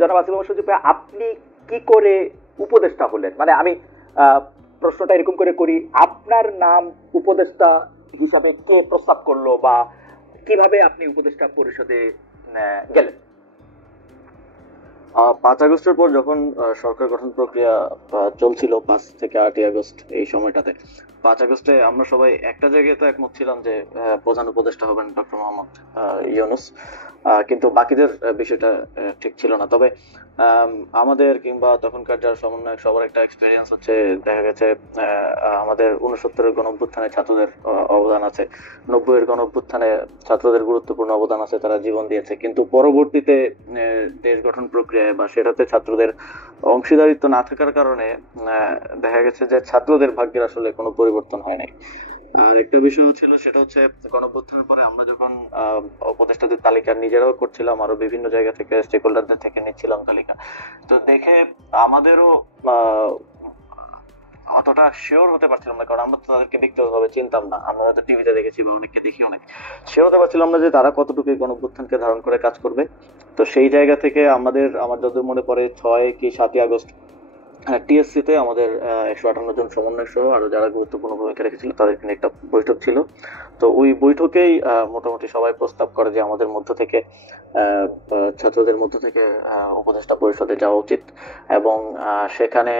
জনাব আসিফ মোহাম্মদ সজীব ভাই, আপনি কি করে উপদেষ্টা হলেন? মানে আমি আহ, প্রশ্নটা এরকম করে করি, আপনার নাম উপদেষ্টা হিসাবে কে প্রস্তাব করলো, বা কিভাবে আপনি উপদেষ্টা পরিষদে গেলেন? 5 আগস্টের পর যখন সরকার গঠন প্রক্রিয়া চলছিল, 5 থেকে 8 আগস্ট এই সময়টাতে, 5 আগস্টে আমরা সবাই একটা জায়গায় তো একমত ছিলাম যে প্রধান উপদেষ্টা হবেন ডক্টর মোহাম্মদ ইউনূস। কিন্তু বাকিদের বিষয়টা ঠিক ছিল না। তবে আম, আমাদের কিংবা তখনকার যারা সমন্বয়ক সবার একটা এক্সপিরিয়েন্স হচ্ছে, দেখা গেছে আমাদের 69-এর গণ অভ্যুত্থানে ছাত্রদের অবদান আছে, 90-এর গণ অভ্যুত্থানে ছাত্রদের গুরুত্বপূর্ণ অবদান আছে, তারা জীবন দিয়েছে। কিন্তু পরবর্তীতে দেশ গঠন প্রক্রিয়ায় বা সেটাতে ছাত্রদের অংশীদারিত্ব না থাকার কারণে দেখা গেছে যে ছাত্রদের ভাগ্যের আসলে কোনো পরিবর্তন হয় নাই। আর একটা বিষয় ছিল, সেটা হচ্ছে গণঅভ্যুত্থানের পরে আমরা যখন উপদেষ্টাদের তালিকা নিজেরাও করছিলাম, আরো বিভিন্ন জায়গা থেকে স্টেক হোল্ডারদের থেকে নিচ্ছিলাম তালিকা, তো দেখে আমাদেরও আহ, অতটা শিওর হতে পারছিলাম না, কারণ আমরা তো তাদেরকে ব্যক্তিগতভাবে চিনতাম না। আমরা হয়তো টিভিতে দেখেছি বা অনেককে দেখি, অনেক শিওর হতে পারছিলাম না যে তারা কতটুকু এই গণঅভ্যুত্থানকে ধারণ করে কাজ করবে। তো সেই জায়গা থেকে আমার যতদূর মনে পড়ে 6 কি 7 আগস্ট টিএসসি তে আমাদের 158 জন সমন্বয়ক সহ আরো যারা গুরুত্বপূর্ণ ভূমিকা রেখেছিল তাদেরকে নিয়ে একটা বৈঠক ছিল। তো ওই বৈঠকেই মোটামুটি সবাই প্রস্তাব করে যে আমাদের মধ্য থেকে ছাত্রদের মধ্য থেকে উপদেষ্টা পরিষদে যাওয়া উচিত। এবং সেখানে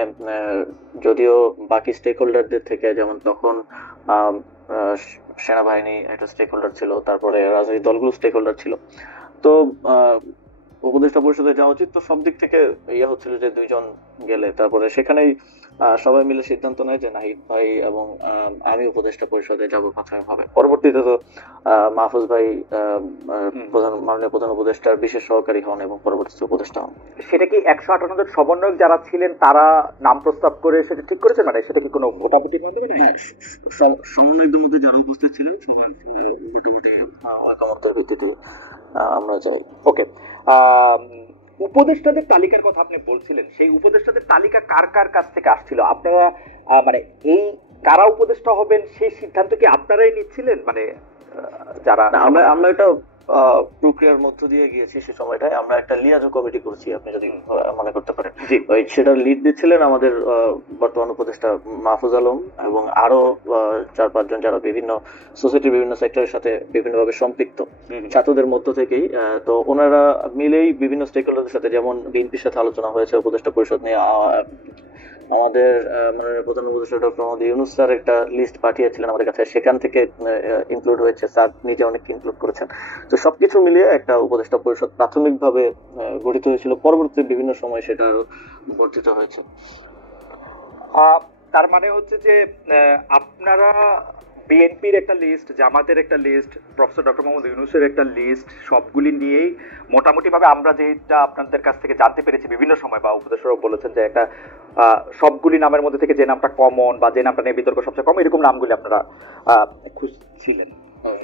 যদিও বাকি স্টেক হোল্ডারদের থেকে, যেমন তখন আহ, আহ, সেনাবাহিনী একটা স্টেক হোল্ডার ছিল, তারপরে রাজনৈতিক দলগুলো স্টেক হোল্ডার ছিল, তো আহ, উপদেষ্টা পরিষদে যাওয়া উচিত। তো সব দিক থেকে ইয়ে হচ্ছিল যে 2 জন গেলে তারপরে সেখানেই সবাই মিলে সিদ্ধান্ত নেয় যে নাহিদ ভাই এবং আমি উপদেষ্টা পরিষদে যাব প্রাথমিকভাবে। পরবর্তীতে তো মাহফুজ ভাই মাননীয় প্রধান উপদেষ্টার বিশেষ সহকারী হন এবং পরবর্তীতে উপদেষ্টা হন। সেটা কি 158 জন সমন্বয়ক যারা ছিলেন তারা নাম প্রস্তাব করে সেটা ঠিক করেছে, মানে সেটা কি কোনো ভোটাভুটির মাধ্যমে না? হ্যাঁ, সমন্বয়কদের মধ্যে যারা উপস্থিত ছিলেন সবার মোটামুটি ঐকমত্যের ভিত্তিতে আমরা যাই। ওকে। উপদেষ্টাদের তালিকার কথা আপনি বলছিলেন, সেই উপদেষ্টাদের তালিকা কার কার কাছ থেকে আসছিল? আপনারা মানে এই কারা উপদেষ্টা হবেন সেই সিদ্ধান্ত কি আপনারাই নিচ্ছিলেন, মানে যারা না, আমরা আমরা একটা প্রক্রিয়ার মধ্য দিয়ে গিয়েছি। সে সময়টায় আমরা একটা লিয়াজো কমিটি করছি, আপনি যদি মনে করতে পারেন। জি। ওই সেটার লিড দিচ্ছিলেন আমাদের বর্তমান উপদেষ্টা মাহফুজ আলম এবং আরো 4-5 জন যারা বিভিন্ন সোসাইটির বিভিন্ন সেক্টরের সাথে বিভিন্নভাবে সম্পৃক্ত ছাত্রদের মধ্য থেকেই। তো ওনারা মিলেই বিভিন্ন স্টেক হোল্ডারদের সাথে, যেমন বিএনপির সাথে আলোচনা হয়েছে উপদেষ্টা পরিষদ নিয়ে। আমাদের মাননীয় প্রধান উপদেষ্টা ডক্টর মোহাম্মদ ইউনূস স্যার একটা লিস্ট পাঠিয়েছিলেন আমাদের কাছে, সেখান থেকে ইনক্লুড হয়েছে, স্যার নিজে অনেক ইনক্লুড করেছেন। তো সবকিছু মিলিয়ে একটা উপদেষ্টা পরিষদ প্রাথমিকভাবে গঠিত হয়েছিল। পরবর্তীতে বিভিন্ন সময় সেটা আরো বর্ধিত হয়েছে। তার মানে হচ্ছে যে আপনারা বিএনপির একটা লিস্ট, জামাতের একটা লিস্ট, প্রফেসর ডক্টর মোহাম্মদ ইউনূসের একটা লিস্ট, সবগুলি নিয়েই মোটামুটি ভাবে আমরা যেটা আপনাদের কাছ থেকে জানতে পেরেছি বিভিন্ন সময়, বা উপদেষ্টারাও বলেছেন যে একটা সবগুলি নামের মধ্যে থেকে যে নামটা কমন বা যে নামটা নিয়ে বিতর্ক সবচেয়ে কম, এরকম নামগুলি আপনারা খুঁজছিলেন।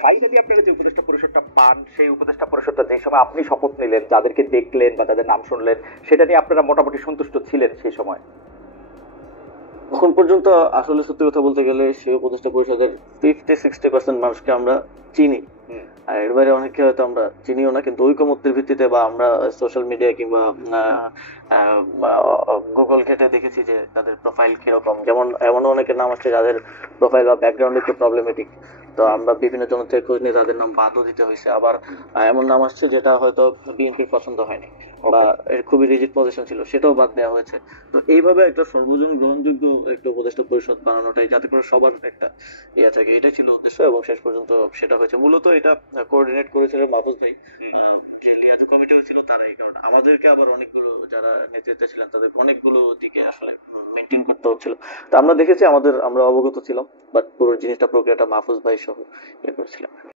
ফাইনালি আপনারা যে উপদেষ্টা পরিষদটা পান, সেই উপদেষ্টা পরিষদটা যে সময় আপনি শপথ নিলেন, যাদেরকে দেখলেন বা যাদের নাম শুনলেন, সেটা নিয়ে আপনারা মোটামুটি সন্তুষ্ট ছিলেন সেই সময়? এখন পর্যন্ত আসলে সত্যি কথা বলতে গেলে সেই উপদেষ্টা পরিষদের 50-60% মানুষকে আমরা চিনি, আর এর বাইরে অনেকে হয়তো আমরা চিনিও না। কিন্তু ঐকমত্যের ভিত্তিতে বা আমরা সোশ্যাল মিডিয়া কিংবা গুগল ঘেটে দেখেছি যে তাদের প্রোফাইল কিরকম। যেমন এমন অনেকের নাম আসছে যাদের প্রোফাইল বা ব্যাকগ্রাউন্ড একটু প্রবলেমেটিক, তো আমরা বিভিন্ন জন থেকে খোঁজ নিয়ে তাদের নাম বাদও দিতে হয়েছে। আবার এমন নাম আসছে যেটা হয়তো বিএনপির পছন্দ হয়নি বা এর খুবই রিজিড পজিশন ছিল, সেটাও বাদ দেওয়া হয়েছে। তো এইভাবে একটা সর্বজন গ্রহণযোগ্য একটা উপদেষ্টা পরিষদ বানানোটাই, যাতে করে সবার একটা ইয়ে থাকে, এটাই ছিল উদ্দেশ্য এবং শেষ পর্যন্ত সেটা হয়েছে। মূলত এটা কোঅর্ডিনেট করেছিলেন মাহফুজ ভাই, যে লিয়াজো কমিটি হয়েছিল তারাই। কারণ আমাদেরকে আবার অনেকগুলো যারা নেতৃত্বে ছিলেন তাদের অনেকগুলো দিকে আসলে মেনটেন করতে হচ্ছিল। তো আমরা দেখেছি, আমরা অবগত ছিলাম, বাট পুরো জিনিসটা প্রক্রিয়াটা মাহফুজ ভাই সহ ইয়ে করেছিলাম।